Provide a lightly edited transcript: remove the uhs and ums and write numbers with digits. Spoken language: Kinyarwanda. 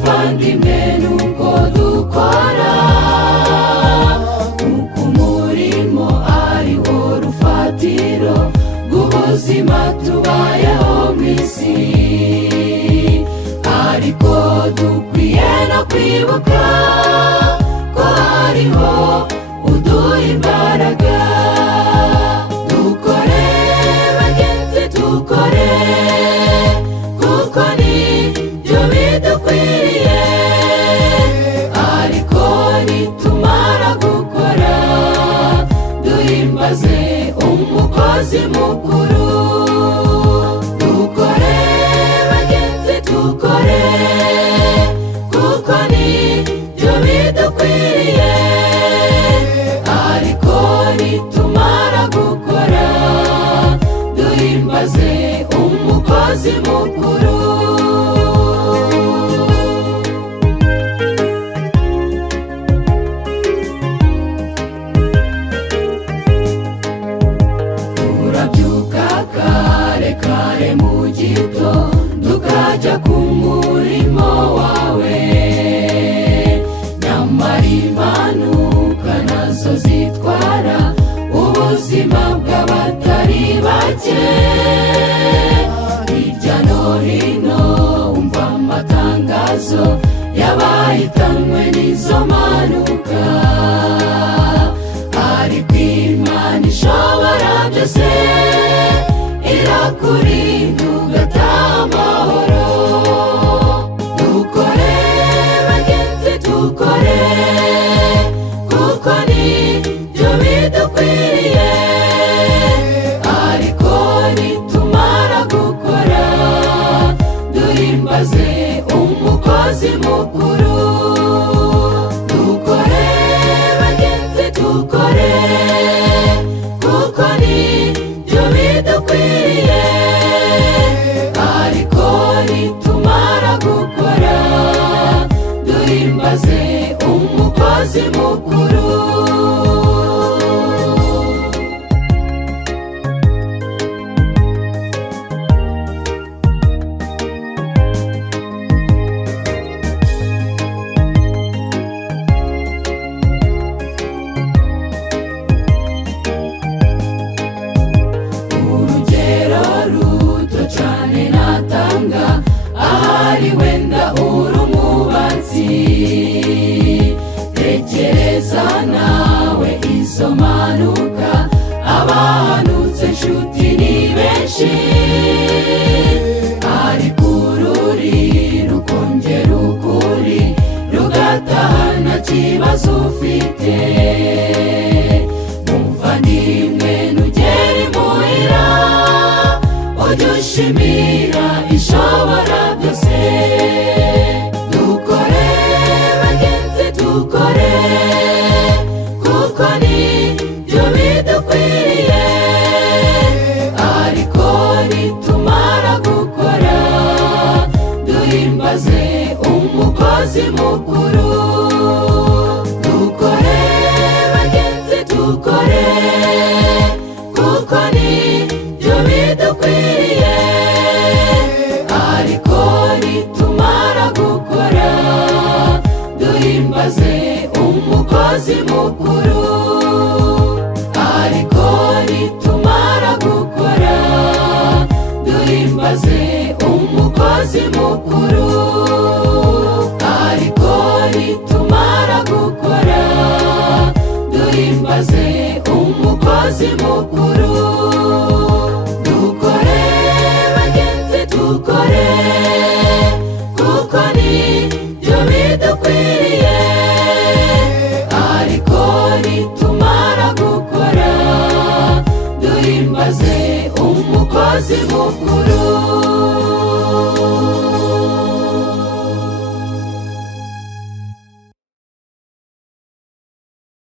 bavandimwe nuko dukora, kuko umurimo ari wo rufatiro rw'ubuzima tubayeho mu isi. Ariko dukwiye no kwibuka ko hariho uduha imbaraga. Dukore bagenzi, dukore, kuko ni byo bidukwiriye. Ariko nitumara gukora, duhimbaze umukozi mukuru. Dukore bagenzi, dukore, kuko ni byo bidukwiriye. Ariko nitumara gukora, duhimbaze umukozi mukuru. Urabyuka kare kare mu gitondo ukajya ku murimo wawe, nyamara impanuka nazo zitwara ubuzima bw'abatari bake. Hirya no hino umva amatangazo y'abahitanwe n'izo mpanuka. Ariko Imana ishobora byose irakurinda ugataha amahoro. Dukore bagenzi, dukore, kuko ni byo bidukwiriye. Ariko nitumara gukora, duhimbaze umukozi mukuru. Dukore bagenzi, dukore, kuko ni byo bidukwiriye. Ariko nitumara gukora, duhimbaze umukozi mukuru. Urugero ruto cyane natanga, ahari wenda uri umwubatsi. Tekereza nawe izo mpanuka, abahanutse nshuti ni benshi. Ariko ururi rukongera ukuri rugataha nta kibazo ufite. Muvandimwe nugera imuhira, ujye ushimira ishobora byose. Dukore bagenzi, dukore, kuko ni byo bidukwiriye. Ariko nitumara gukora, duhimbaze umukozi mukuru. Dukore bagenzi, dukore, kuko ni byo bidukwiriye. Ariko nitumara gukora, duhimbaze umukozi mukuru. Ariko nitumara gukora, duhimbaze umukozi mukuru. Ariko nitumara gukora, duhimbaze umukozi mukuru. Dukore bagenzi, dukore,